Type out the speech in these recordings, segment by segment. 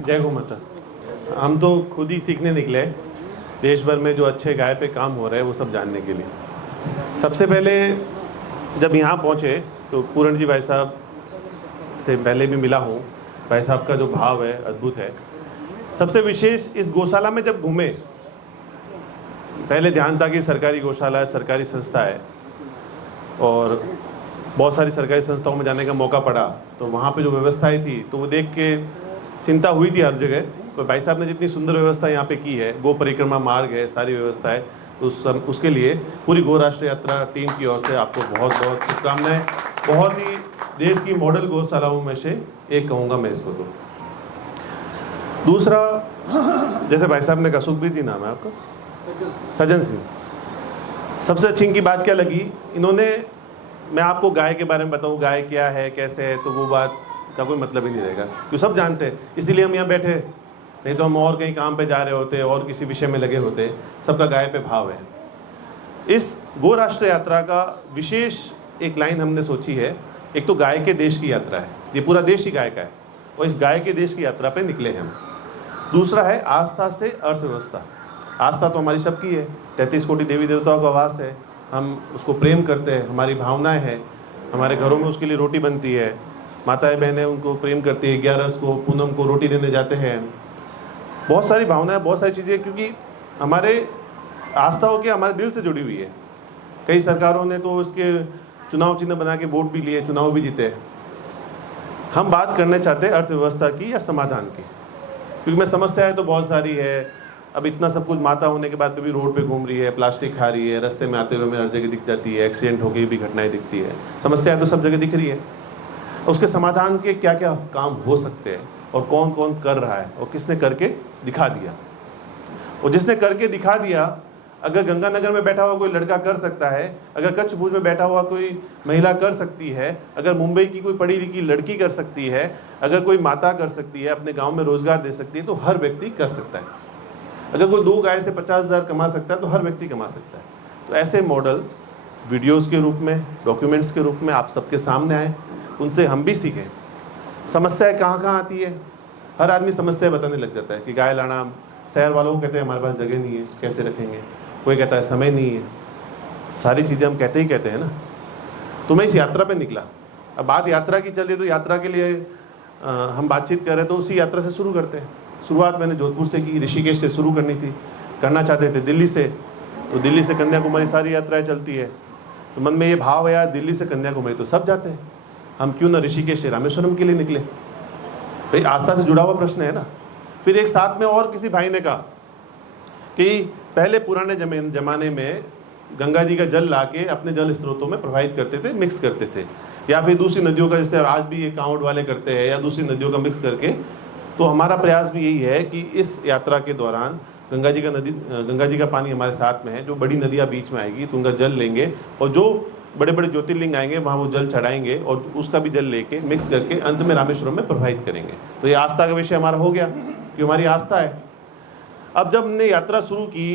जय गौ माता। हम तो खुद ही सीखने निकले देश भर में जो अच्छे गाय पे काम हो रहा है वो सब जानने के लिए। सबसे पहले जब यहाँ पहुँचे तो पूरण जी भाई साहब से पहले भी मिला हूँ। भाई साहब का जो भाव है अद्भुत है। सबसे विशेष इस गौशाला में जब घूमे, पहले ध्यान था कि सरकारी गौशाला है, सरकारी संस्था है, और बहुत सारी सरकारी संस्थाओं में जाने का मौका पड़ा तो वहाँ पे जो व्यवस्थाएं थी तो वो देख के चिंता हुई थी हर जगह। तो भाई साहब ने जितनी सुंदर व्यवस्था यहाँ पे की है, गो परिक्रमा मार्ग है, सारी व्यवस्थाएं, उसके लिए पूरी गो राष्ट्र यात्रा टीम की ओर से आपको बहुत बहुत शुभकामनाएं। बहुत ही देश की मॉडल गौशालाओं में से एक कहूँगा मैं इसको। तो दूसरा, जैसे भाई साहब ने कहा, सुखबीर जी नाम है आपका, सज्जन सिंह। सबसे अच्छी इनकी बात क्या लगी, इन्होंने, मैं आपको गाय के बारे में बताऊं, गाय क्या है कैसे है, तो वो बात का कोई मतलब ही नहीं रहेगा, क्यों सब जानते हैं, इसीलिए हम यहाँ बैठे। नहीं तो हम और कहीं काम पे जा रहे होते और किसी विषय में लगे होते। सबका गाय पे भाव है। इस गो राष्ट्र यात्रा का विशेष एक लाइन हमने सोची है। एक तो गाय के देश की यात्रा है, ये पूरा देश ही गाय का है, और इस गाय के देश की यात्रा पे निकले हैं हम। दूसरा है आस्था से अर्थव्यवस्था। आस्था तो हमारी सबकी है, 33 कोटि देवी देवताओं का वास है, हम उसको प्रेम करते हैं, हमारी भावनाएं हैं, हमारे घरों में उसके लिए रोटी बनती है, माताएं बहनें उनको प्रेम करती है, 11 को पूनम को रोटी देने जाते हैं। बहुत सारी भावनाएं, बहुत सारी चीज़ें, क्योंकि हमारे आस्थाओं के हमारे दिल से जुड़ी हुई है। कई सरकारों ने तो इसके चुनाव चिन्ह बना के वोट भी लिए, चुनाव भी जीते। हम बात करने चाहते हैं अर्थव्यवस्था की या समाधान की, क्योंकि मैं समस्याएं तो बहुत सारी है। अब इतना सब कुछ माता होने के बाद भी रोड पे घूम रही है, प्लास्टिक खा रही है, रास्ते में आते हुए हमें हर जगह दिख जाती है, एक्सीडेंट हो गई भी घटनाएं दिखती है, समस्याएं तो सब जगह दिख रही है। उसके समाधान के क्या क्या काम हो सकते हैं और कौन कौन कर रहा है और किसने करके दिखा दिया। और जिसने करके दिखा दिया, अगर गंगानगर में बैठा हुआ कोई लड़का कर सकता है, अगर कच्छ भुज में बैठा हुआ कोई महिला कर सकती है, अगर मुंबई की कोई पढ़ी लिखी लड़की कर सकती है, अगर कोई माता कर सकती है, अपने गाँव में रोजगार दे सकती है, तो हर व्यक्ति कर सकता है। अगर कोई 2 गाय से 50,000 कमा सकता है तो हर व्यक्ति कमा सकता है। तो ऐसे मॉडल वीडियोस के रूप में, डॉक्यूमेंट्स के रूप में आप सबके सामने आए, उनसे हम भी सीखें। समस्याएं कहाँ कहाँ आती है, हर आदमी समस्या बताने लग जाता है कि गाय लाना, शहर वालों को कहते हैं हमारे पास जगह नहीं है, कैसे रखेंगे, कोई कहता है समय नहीं है, सारी चीज़ें हम कहते ही कहते हैं ना। तो मैं इस यात्रा पर निकला। अब बात यात्रा की चलिए, तो यात्रा के लिए हम बातचीत कर रहे तो उसी यात्रा से शुरू करते हैं। शुरुआत मैंने जोधपुर से की, ऋषिकेश से शुरू करनी थी, करना चाहते थे दिल्ली से, तो दिल्ली से कन्याकुमारी सारी यात्राएं चलती है। तो मन में ये भाव है, यार दिल्ली से कन्याकुमारी तो सब जाते हैं, हम क्यों ना ऋषिकेश से रामेश्वरम के लिए निकले। भाई आस्था से जुड़ा हुआ प्रश्न है ना। फिर एक साथ में और किसी भाई ने कहा कि पहले पुराने जमाने में गंगा जी का जल ला के अपने जल स्रोतों में प्रवाहित करते थे, मिक्स करते थे, या फिर दूसरी नदियों का, जैसे आज भी ये कांवड़ वाले करते हैं, या दूसरी नदियों का मिक्स करके। तो हमारा प्रयास भी यही है कि इस यात्रा के दौरान गंगा जी का पानी हमारे साथ में है, जो बड़ी नदियाँ बीच में आएगी तो उनका जल लेंगे, और जो बड़े बड़े ज्योतिर्लिंग आएंगे वहाँ वो जल चढ़ाएंगे, और उसका भी जल लेके मिक्स करके अंत में रामेश्वरम में प्रवाहित करेंगे। तो ये आस्था का विषय हमारा हो गया, कि हमारी आस्था है। अब जब हमने यात्रा शुरू की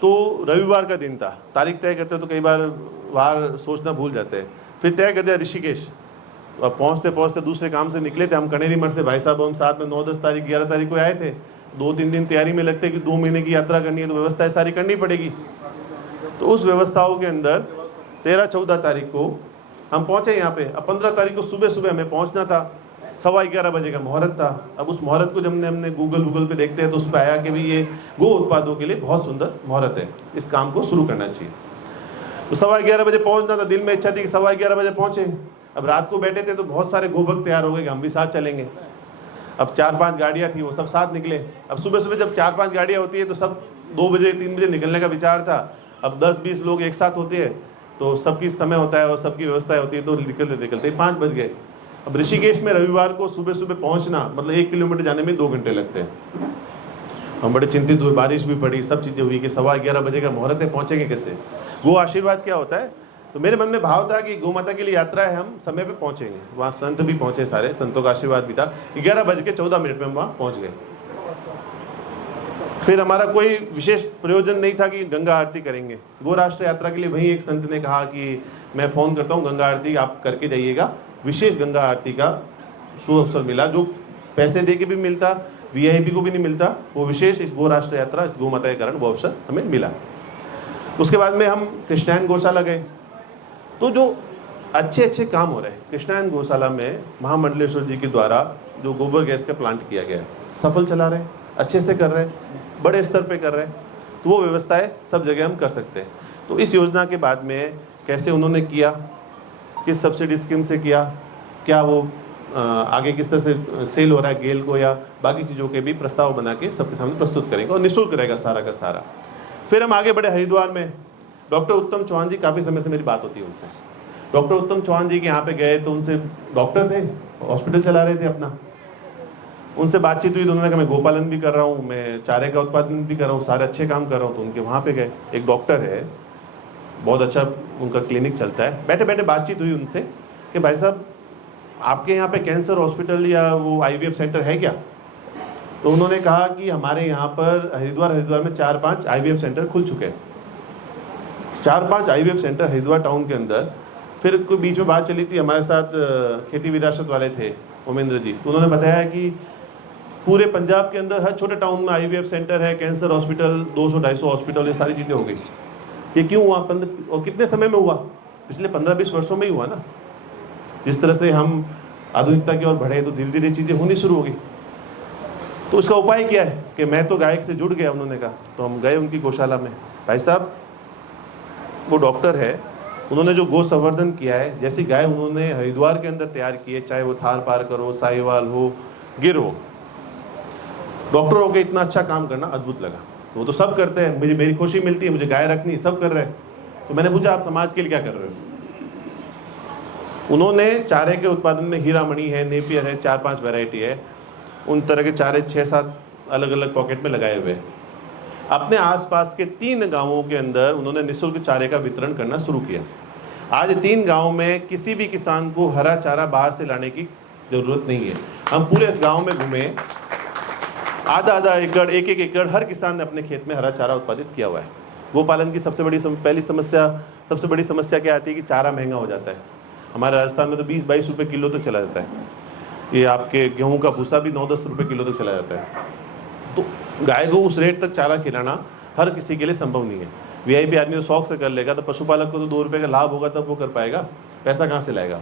तो रविवार का दिन था, तारीख तय करते तो कई बार सोचना भूल जाते हैं। फिर तय कर दिया ऋषिकेश। अब पहुँचते पहुँचते दूसरे काम से निकले थे हम, कनेरी मठ से भाई साहब हम साथ में 9, 10 तारीख 11 तारीख को आए थे। 2-3 दिन तैयारी में लगते कि 2 महीने की यात्रा करनी है, तो व्यवस्थाएं सारी करनी पड़ेगी। तो उस व्यवस्थाओं के अंदर 13-14 तारीख को हम पहुँचे यहाँ पे। अब 15 तारीख को सुबह सुबह हमें पहुँचना था, 11:15 बजे का मुहूर्त था। अब उस मुहूर्त को जब हमने गूगल पे देखते हैं तो उस पर आया कि भाई ये गो उत्पादों के लिए बहुत सुंदर मुहूर्त है, इस काम को शुरू करना चाहिए। तो 11:15 बजे पहुँचना था, दिल में इच्छा थी कि 11:15 बजे पहुँचे। अब रात को बैठे थे तो बहुत सारे गोभक्त तैयार हो गए कि हम भी साथ चलेंगे। अब 4-5 गाड़ियाँ थी, वो सब साथ निकले। अब सुबह सुबह जब 4-5 गाड़ियाँ होती है तो सब 2 बजे 3 बजे निकलने का विचार था। अब 10-20 लोग एक साथ होते हैं तो सबकी समय होता है और सबकी व्यवस्थाएं होती है, तो निकलते 5 बज गए। अब ऋषिकेश में रविवार को सुबह सुबह पहुंचना मतलब 1 किलोमीटर जाने में 2 घंटे लगते हैं। हम बड़े चिंतित हुए, बारिश भी पड़ी, सब चीज़ें हुई कि 11:15 बजे का मुहूर्त है, पहुंचेंगे कैसे। वो आशीर्वाद क्या होता है, तो मेरे मन में भाव था कि गौ माता के लिए यात्रा है, हम समय पे पहुंचेंगे। वहाँ संत भी पहुंचे, सारे संतों का आशीर्वाद भी था। 11:14 में हम वहाँ पहुंच गए। फिर हमारा कोई विशेष प्रयोजन नहीं था कि गंगा आरती करेंगे। गो राष्ट्र यात्रा के लिए वहीं एक संत ने कहा कि मैं फ़ोन करता हूँ, गंगा आरती आप करके जाइएगा। विशेष गंगा आरती का शुभ अवसर मिला, जो पैसे दे के भी मिलता, वीआईपी को भी नहीं मिलता वो विशेष इस गो राष्ट्र यात्रा, इस गौ माता के कारण वो अवसर हमें मिला। उसके बाद में हम कृष्णायन गौशाला गए, तो जो अच्छे अच्छे काम हो रहे हैं कृष्णायन गौशाला में, महामंडलेश्वर जी के द्वारा जो गोबर गैस का प्लांट किया गया है, सफल चला रहे हैं, अच्छे से कर रहे हैं, बड़े स्तर पे कर रहे हैं, तो वो व्यवस्थाएं सब जगह हम कर सकते हैं। तो इस योजना के बाद में कैसे उन्होंने किया, किस सब्सिडी स्कीम से किया, क्या वो आगे किस तरह से सेल हो रहा है गेल को या बाकी चीज़ों के भी प्रस्ताव बना के सबके सामने प्रस्तुत करेंगे और निःशुल्क रहेगा सारा का सारा। फिर हम आगे बढ़े हरिद्वार में, डॉक्टर उत्तम चौहान जी, काफ़ी समय से मेरी बात होती है उनसे। डॉक्टर उत्तम चौहान जी के यहाँ पे गए तो उनसे, डॉक्टर थे, हॉस्पिटल चला रहे थे अपना, उनसे बातचीत हुई तो उन्होंने कहा मैं गोपालन भी कर रहा हूँ, मैं चारे का उत्पादन भी कर रहा हूँ, सारे अच्छे काम कर रहा हूँ। तो उनके वहाँ पे गए, एक डॉक्टर है, बहुत अच्छा उनका क्लिनिक चलता है। बैठे बैठे बातचीत हुई उनसे कि भाई साहब आपके यहाँ पे कैंसर हॉस्पिटल या वो आईवीएफ सेंटर है क्या? तो उन्होंने कहा कि हमारे यहाँ पर हरिद्वार में 4-5 आईवीएफ सेंटर खुल चुके हैं, 4-5 आईवीएफ सेंटर हरिद्वार टाउन के अंदर। फिर कोई बीच में बात चली थी, हमारे साथ खेती विरासत वाले थे उमेंद्र जी, तो उन्होंने बताया कि पूरे पंजाब के अंदर हर छोटे टाउन में आईवीएफ सेंटर है, कैंसर हॉस्पिटल, 200-250 हॉस्पिटल, ये सारी चीज़ें हो गई। ये क्यों हुआ? और कितने समय में हुआ? पिछले 15-20 वर्षों में ही हुआ ना। जिस तरह से हम आधुनिकता की ओर बढ़े तो धीरे धीरे चीज़ें होनी शुरू हो गई। तो उसका उपाय क्या है कि मैं तो गाय से जुड़ गया, उन्होंने कहा। तो हम गए उनकी गौशाला में। भाई साहब वो डॉक्टर है, उन्होंने जो गौ संवर्धन किया है, जैसी गाय उन्होंने हरिद्वार के अंदर तैयार की है, चाहे वो थार पारकर हो, साहिवाल हो, गिर हो, डॉक्टर हो के इतना अच्छा काम करना अद्भुत लगा। तो वो तो सब करते हैं, मुझे मेरी खुशी मिलती है, मुझे गाय रखनी, सब कर रहे हैं। तो मैंने पूछा आप समाज के लिए क्या कर रहे हो? उन्होंने चारे के उत्पादन में हीरामणि है, नेपियर है, 4-5 वैरायटी है, उन तरह के चारे 6-7 अलग अलग पॉकेट में लगाए हुए हैं। अपने आसपास के 3 गांवों के अंदर उन्होंने निःशुल्क चारे का वितरण करना शुरू किया। आज 3 गांव में किसी भी किसान को हरा चारा बाहर से लाने की जरूरत नहीं है। हम पूरे इस गांव में घूमे, आधा एकड़, एक एकड़ हर किसान ने अपने खेत में हरा चारा उत्पादित किया हुआ है। गोपालन की सबसे बड़ी समस्या क्या आती है कि चारा महंगा हो जाता है। हमारे राजस्थान में तो 20-22 रुपये किलो तक चला जाता है। ये आपके गेहूं का भूसा भी 9-10 रुपये किलो तक चला जाता है। तो गाय को उस रेट तक चारा खिलाना हर किसी के लिए संभव नहीं है। वीआईपी आदमी तो शौक से कर लेगा, तो पशुपालक को तो 2 रुपये का लाभ होगा तब वो कर पाएगा, पैसा कहाँ से लाएगा?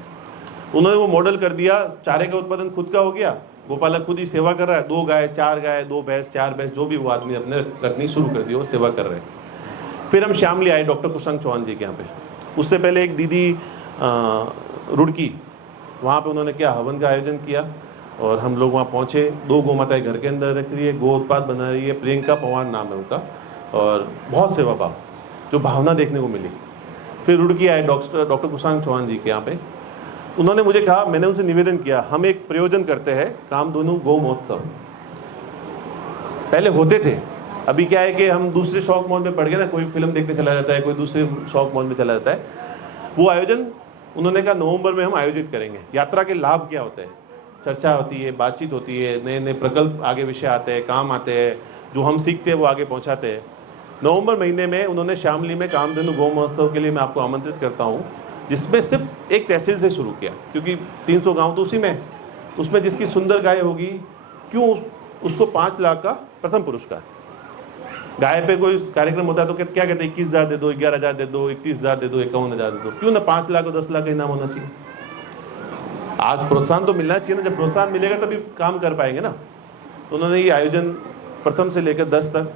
उन्होंने वो मॉडल कर दिया, चारे का उत्पादन खुद का हो गया, गोपालक खुद ही सेवा कर रहा है, 2 गाय, 4 गाय, 2 भैंस, 4 भैंस, जो भी वो आदमी अपने रखनी शुरू कर दी, वो सेवा कर रहे हैं। फिर हम शामली आए डॉक्टर कुशंग चौहान जी के यहाँ पे। उससे पहले एक दीदी रुड़की, वहाँ पे उन्होंने क्या हवन का आयोजन किया और हम लोग वहाँ पहुँचे। 2 गौ माताएं घर के अंदर रख रही है, गो उत्पाद बना रही है, प्रियंका पवार नाम है उनका, और बहुत सेवा भाव, जो भावना देखने को मिली। फिर रुड़की आए डॉक्टर कुशंग चौहान जी के यहाँ पे। उन्होंने मुझे कहा, मैंने उनसे निवेदन किया, हम एक प्रयोजन करते हैं, कामधेनु गौ महोत्सव। पहले होते थे, अभी क्या है कि हम दूसरे शौक मॉल में पड़ गए ना, कोई फिल्म देखने चला जाता है, कोई दूसरे शौक मॉल में चला जाता है। वो आयोजन उन्होंने कहा नवंबर में हम आयोजित करेंगे। यात्रा के लाभ क्या होते हैं, चर्चा होती है, बातचीत होती है, नए नए प्रकल्प आगे विषय आते हैं, काम आते हैं, जो हम सीखते हैं वो आगे पहुँचाते हैं। नवंबर महीने में उन्होंने शामली में कामधेनु गौ महोत्सव के लिए मैं आपको आमंत्रित करता हूँ, जिसमें सिर्फ एक तहसील से शुरू किया, क्योंकि 300 गांव तो उसी में, उसमें जिसकी सुंदर गाय होगी, क्यों उसको 5 लाख का प्रथम पुरस्कार। गाय पे कोई कार्यक्रम होता है तो क्या कहते हैं, 21,000 दे दो, 11,000 दे दो, 31,000 दे दो, 51,000 दे दो, क्यों ना 5 लाख और 10 लाख का इनाम होना चाहिए। आज प्रोत्साहन तो मिलना चाहिए ना, जब प्रोत्साहन मिलेगा तभी काम कर पाएंगे ना। तो उन्होंने ये आयोजन प्रथम से लेकर 10 तक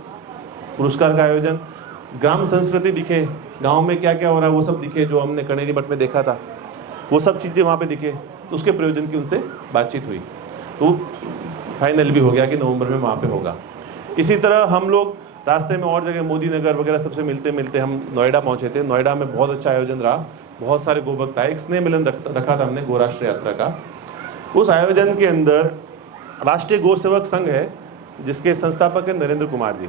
पुरस्कार का आयोजन, ग्राम संस्कृति दिखे, गांव में क्या क्या हो रहा है वो सब दिखे, जो हमने कनेरी मठ में देखा था वो सब चीज़ें वहाँ पे दिखे। तो उसके प्रयोजन की उनसे बातचीत हुई, तो फाइनल भी हो गया कि नवंबर में वहाँ पे होगा। इसी तरह हम लोग रास्ते में और जगह मोदी नगर वगैरह सबसे मिलते मिलते हम नोएडा पहुँचे थे। नोएडा में बहुत अच्छा आयोजन रहा, बहुत सारे गोभक्त आए, एक स्नेह मिलन रखा था हमने गो राष्ट्र यात्रा का। उस आयोजन के अंदर राष्ट्रीय गौ सेवक संघ है, जिसके संस्थापक है नरेंद्र कुमार जी।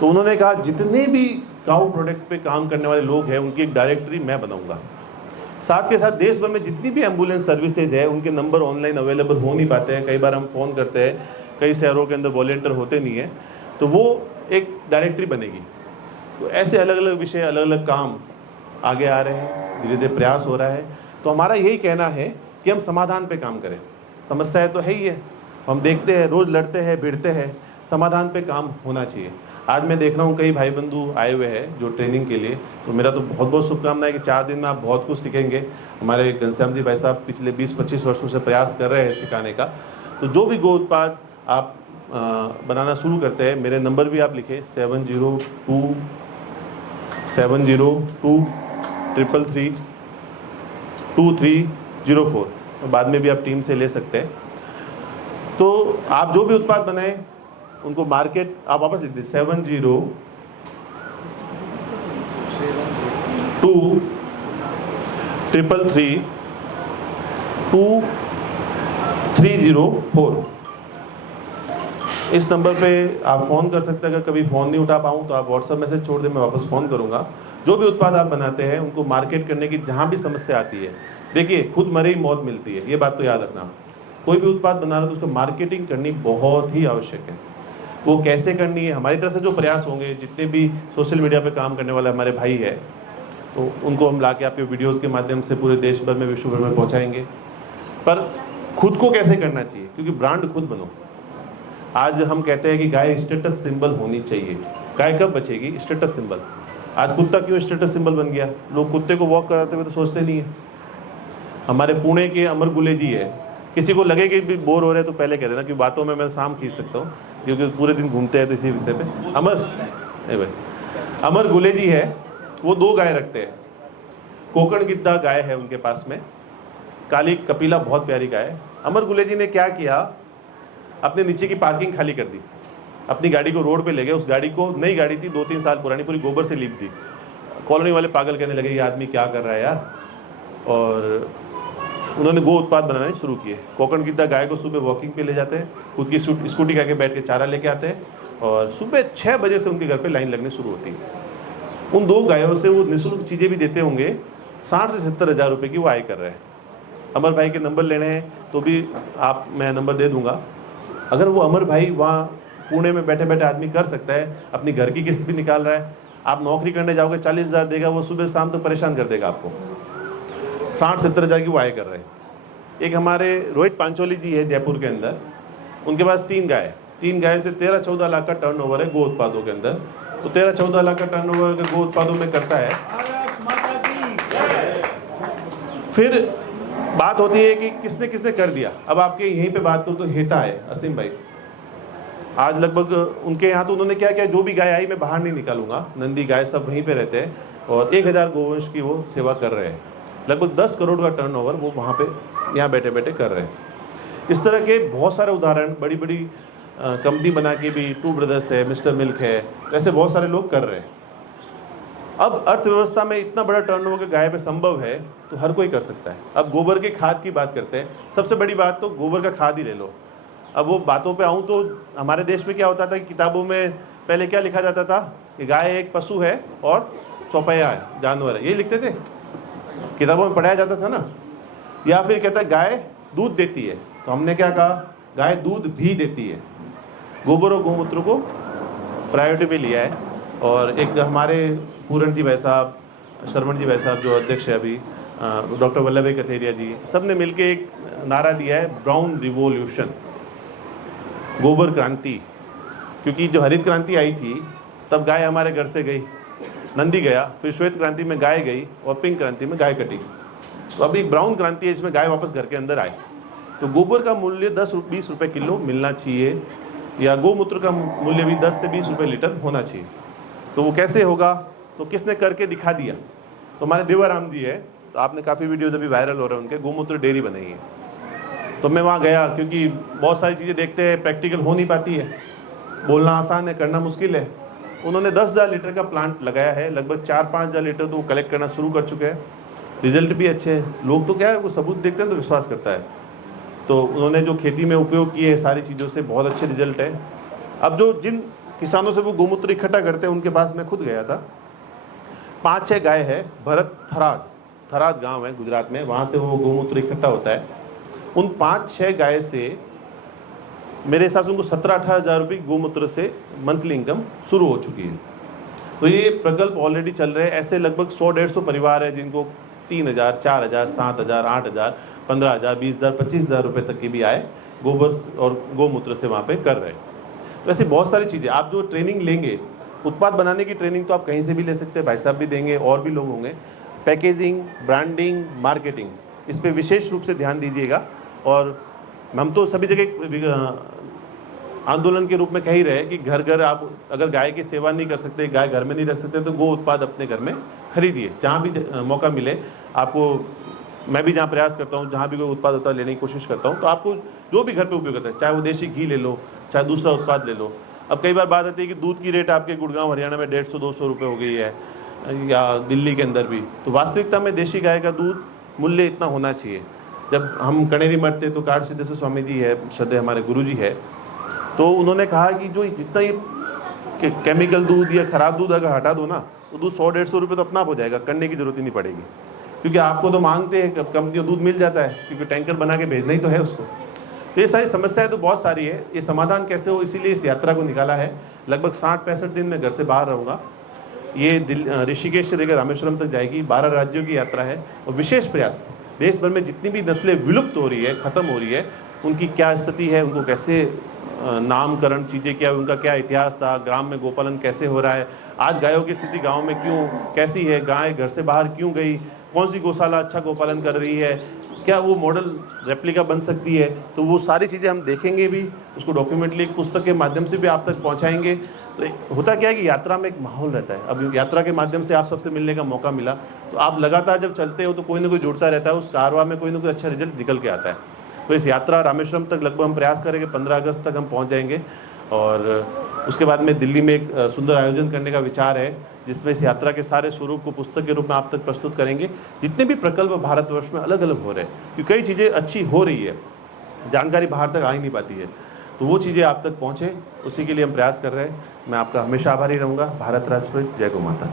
तो उन्होंने कहा जितने भी काऊ प्रोडक्ट पे काम करने वाले लोग हैं उनकी एक डायरेक्टरी मैं बनाऊंगा। साथ के साथ देश भर में जितनी भी एम्बुलेंस सर्विसेज है उनके नंबर ऑनलाइन अवेलेबल हो नहीं पाते हैं, कई बार हम फ़ोन करते हैं, कई शहरों के अंदर वॉलेंटियर होते नहीं है, तो वो एक डायरेक्टरी बनेगी। तो ऐसे अलग अलग विषय, अलग अलग काम आगे आ रहे हैं, धीरे धीरे प्रयास हो रहा है। तो हमारा यही कहना है कि हम समाधान पे काम करें। समस्याएं तो है ही है, हम देखते हैं, रोज़ लड़ते हैं, भिड़ते हैं, समाधान पे काम होना चाहिए। आज मैं देख रहा हूँ कई भाई बंधु आए हुए हैं जो ट्रेनिंग के लिए, तो मेरा तो बहुत बहुत शुभकामनाएं कि 4 दिन में आप बहुत कुछ सीखेंगे। हमारे घनश्याम जी भाई साहब पिछले 20-25 वर्षों से प्रयास कर रहे हैं सिखाने का। तो जो भी गो उत्पाद आप बनाना शुरू करते हैं, मेरे नंबर भी आप लिखें 702 333 2304, बाद में भी आप टीम से ले सकते हैं। तो आप जो भी उत्पाद बनाएं उनको मार्केट, आप वापस लिख दीजिए 702 333 2304। इस नंबर पे आप फ़ोन कर सकते हैं। अगर कभी फ़ोन नहीं उठा पाऊँ तो आप व्हाट्सएप मैसेज छोड़ दें, मैं वापस फ़ोन करूँगा। जो भी उत्पाद आप बनाते हैं उनको मार्केट करने की जहाँ भी समस्या आती है, देखिए खुद मरे ही मौत मिलती है, ये बात तो याद रखना। कोई भी उत्पाद बना रहे तो उसको मार्केटिंग करनी बहुत ही आवश्यक है। वो कैसे करनी है, हमारी तरफ से जो प्रयास होंगे, जितने भी सोशल मीडिया पे काम करने वाले हमारे भाई है, तो उनको हम ला के आपके वीडियोज़ के माध्यम से पूरे देश भर में, विश्व भर में पहुँचाएँगे। पर खुद को कैसे करना चाहिए, क्योंकि ब्रांड खुद बनो। आज हम कहते हैं कि गाय स्टेटस सिंबल होनी चाहिए। गाय कब बचेगी? Status symbol. आज कुत्ता क्यों स्टेटस सिंबल बन गया? लोग कुत्ते को वॉक कराते हुए तो सोचते नहीं है। हमारे पुणे के अमर गुले जी है, किसी को लगे कि भी बोर हो रहे तो पहले कह देना कि बातों में मैं शाम खींच सकता हूँ, क्योंकि पूरे दिन घूमते हैं तो इसी विषय पे। अमर गुले जी है, वो 2 गाय रखते हैं। कोकण गिद्धा गाय है उनके पास में, काली कपिला बहुत प्यारी गाय है। अमर गुले जी ने क्या किया, अपने नीचे की पार्किंग खाली कर दी, अपनी गाड़ी को रोड पे ले गए। उस गाड़ी को, नई गाड़ी थी 2-3 साल पुरानी, पूरी गोबर से लीप दी। कॉलोनी वाले पागल कहने लगे ये आदमी क्या कर रहा है यार, और उन्होंने गो उत्पाद बनाने शुरू किए। कोकण गिद्धा गाय को सुबह वॉकिंग पे ले जाते हैं, खुद की स्कूटी का के बैठ के चारा लेके आते हैं, और सुबह 6 बजे से उनके घर पे लाइन लगनी शुरू होती है। उन 2 गायों से वो निःशुल्क चीज़ें भी देते होंगे। 60 से 70 हज़ार रुपये की वो आय कर रहे हैं। अमर भाई के नंबर लेने हैं तो भी आप, मैं नंबर दे दूंगा। अगर वो अमर भाई वहाँ पुणे में बैठे बैठे आदमी कर सकता है, अपनी घर की किस्त भी निकाल रहा है, आप नौकरी करने जाओगे 40 हज़ार देगा, वो सुबह शाम तक परेशान कर देगा आपको। 60-70 हज़ार की वो आय कर रहे हैं। एक हमारे रोहित पांचोली जी है जयपुर के अंदर, उनके पास 3 गाय से 13-14 लाख का टर्नओवर है गो उत्पादों के अंदर। तो 13-14 लाख का टर्नओवर गो उत्पादों में करता है। फिर बात होती है कि किसने किसने कर दिया। अब आपके यहीं पे बात करूँ तो हेता है, असीम भाई, आज लगभग उनके यहाँ तो उन्होंने क्या किया, जो भी गाय आई मैं बाहर नहीं निकालूंगा, नंदी गाय सब वहीं पे रहते हैं, और 1000 गोवंश की वो सेवा कर रहे हैं। लगभग 10 करोड़ का टर्नओवर वो वहाँ पे यहाँ बैठे बैठे कर रहे हैं। इस तरह के बहुत सारे उदाहरण, बड़ी बड़ी कंपनी बना के भी, 2 ब्रदर्स है, मिस्टर मिल्क है, ऐसे बहुत सारे लोग कर रहे हैं। अब अर्थव्यवस्था में इतना बड़ा टर्नओवर गाय पे संभव है तो हर कोई कर सकता है। अब गोबर के खाद की बात करते हैं, सबसे बड़ी बात तो गोबर का खाद ही ले लो। अब वो बातों पे आऊँ तो हमारे देश में क्या होता था कि किताबों में पहले क्या लिखा जाता था कि गाय एक पशु है और चौपैया है, जानवर है, ये लिखते थे, किताबों में पढ़ाया जाता था ना। या फिर कहता है गाय दूध देती है, तो हमने क्या कहा, गाय दूध भी देती है। गोबर और गौमूत्र को प्रायोरिटी पे लिया है। और एक हमारे पूरण जी भाई साहब, शरवण जी भाई साहब जो अध्यक्ष है अभी, डॉक्टर वल्लभ भाई कथेरिया जी, सब ने मिलकर एक नारा दिया है, ब्राउन रिवोल्यूशन, गोबर क्रांति। क्योंकि जो हरित क्रांति आई थी तब गाय हमारे घर से गई, नंदी गया, फिर श्वेत क्रांति में गाय गई, और पिंक क्रांति में गाय कटी। तो अभी ब्राउन क्रांति है, इसमें गाय वापस घर के अंदर आए। तो गोबर का मूल्य 10-20 रुपये किलो मिलना चाहिए, या गोमूत्र का मूल्य भी 10 से 20 रुपये लीटर होना चाहिए। तो वो कैसे होगा, तो किसने करके दिखा दिया, तो हमारे देवाराम जी है, तो आपने काफ़ी वीडियोज अभी वायरल हो रहे हैं उनके, गोमूत्र डेयरी बनाई है। तो मैं वहाँ गया, क्योंकि बहुत सारी चीज़ें देखते हैं, प्रैक्टिकल हो नहीं पाती है, बोलना आसान है, करना मुश्किल है। उन्होंने 10,000 लीटर का प्लांट लगाया है, लगभग 4-5 हज़ार लीटर तो वो कलेक्ट करना शुरू कर चुके हैं। रिजल्ट भी अच्छे हैं, लोग तो क्या है वो सबूत देखते हैं तो विश्वास करता है। तो उन्होंने जो खेती में उपयोग किए सारी चीज़ों से बहुत अच्छे रिजल्ट है। अब जो जिन किसानों से वो गोमूत्र इकट्ठा करते हैं उनके पास मैं खुद गया था, 5-6 गाय है, भरत थराद गांव है गुजरात में, वहाँ से वो गोमूत्र इकट्ठा होता है। उन 5-6 गाय से मेरे हिसाब से उनको 17-18 हज़ार रुपये गोमूत्र से मंथली इनकम शुरू हो चुकी है। तो ये प्रकल्प ऑलरेडी चल रहे हैं। ऐसे लगभग 100-150 परिवार है जिनको 3,000, 4,000, 7,000, 8,000, 15,000, 20,000, 25,000 रुपये तक की भी आय गोबर और गोमूत्र से वहाँ पे कर रहे हैं। तो ऐसी बहुत सारी चीज़ें आप जो ट्रेनिंग लेंगे, उत्पाद बनाने की ट्रेनिंग तो आप कहीं से भी ले सकते हैं, भाई साहब भी देंगे और भी लोग होंगे। पैकेजिंग, ब्रांडिंग, मार्केटिंग, इस पे विशेष रूप से ध्यान दीजिएगा। और हम तो सभी जगह आंदोलन के रूप में कह ही रहे हैं कि घर घर आप अगर गाय की सेवा नहीं कर सकते, गाय घर में नहीं रख सकते, तो गो उत्पाद अपने घर में खरीदिए। जहाँ भी मौका मिले आपको, मैं भी जहाँ प्रयास करता हूँ, जहाँ भी कोई उत्पाद होता है लेने की कोशिश करता हूँ, तो आपको जो भी घर पे उपयोग करता है, चाहे वो देशी घी ले लो, चाहे दूसरा उत्पाद ले लो। अब कई बार बात आती है कि दूध की रेट आपके गुड़गांव हरियाणा में 150-200 रुपये हो गई है, या दिल्ली के अंदर भी। तो वास्तविकता में देशी गाय का दूध मूल्य इतना होना चाहिए। जब हम कनेरी मठ थे तो काट सिद्धेश्वर स्वामी जी है, श्रद्धेय हमारे गुरु जी है, तो उन्होंने कहा कि जो जितना ये केमिकल दूध या ख़राब दूध अगर हटा दो ना, तो दूध 100-150 रुपये तो अपना आप हो जाएगा, करने की जरूरत ही नहीं पड़ेगी। क्योंकि आपको तो मांगते हैं कंपनियों, दूध मिल जाता है, क्योंकि टैंकर बना के भेजना ही तो है उसको। तो ये सारी समस्याएं तो बहुत सारी है, ये समाधान कैसे हो, इसीलिए इस यात्रा को निकाला है। लगभग 60-65 दिन मैं घर से बाहर रहूँगा। ये ऋषिकेश से लेकर रामेश्वरम तक जाएगी, 12 राज्यों की यात्रा है। और विशेष प्रयास, देश भर में जितनी भी नस्लें विलुप्त हो रही है, ख़त्म हो रही है, उनकी क्या स्थिति है, उनको कैसे नामकरण चीज़ें क्या, उनका क्या इतिहास था, ग्राम में गोपालन कैसे हो रहा है, आज गायों की स्थिति गांव में क्यों कैसी है, गाय घर से बाहर क्यों गई, कौन सी गौशाला अच्छा गोपालन कर रही है, क्या वो मॉडल रेप्लिका बन सकती है। तो वो सारी चीज़ें हम देखेंगे भी, उसको डॉक्यूमेंटली एक पुस्तक के माध्यम से भी आप तक पहुंचाएंगे। तो होता क्या है कि यात्रा में एक माहौल रहता है। अब यात्रा के माध्यम से आप सबसे मिलने का मौका मिला, तो आप लगातार जब चलते हो तो कोई ना कोई जुड़ता रहता है, उस कारवां में कोई ना कोई अच्छा रिजल्ट निकल के आता है। तो इस यात्रा रामेश्वरम तक लगभग हम प्रयास करेंगे 15 अगस्त तक हम पहुंच जाएंगे। और उसके बाद में दिल्ली में एक सुंदर आयोजन करने का विचार है, जिसमें इस यात्रा के सारे स्वरूप को पुस्तक के रूप में आप तक प्रस्तुत करेंगे। जितने भी प्रकल्प भारतवर्ष में अलग अलग हो रहे हैं, क्योंकि कई चीज़ें अच्छी हो रही है, जानकारी बाहर तक आ ही नहीं पाती है, तो वो चीज़ें आप तक पहुँचें, उसी के लिए हम प्रयास कर रहे हैं। मैं आपका हमेशा आभारी रहूँगा। भारत राष्ट्र, जय गौ माता।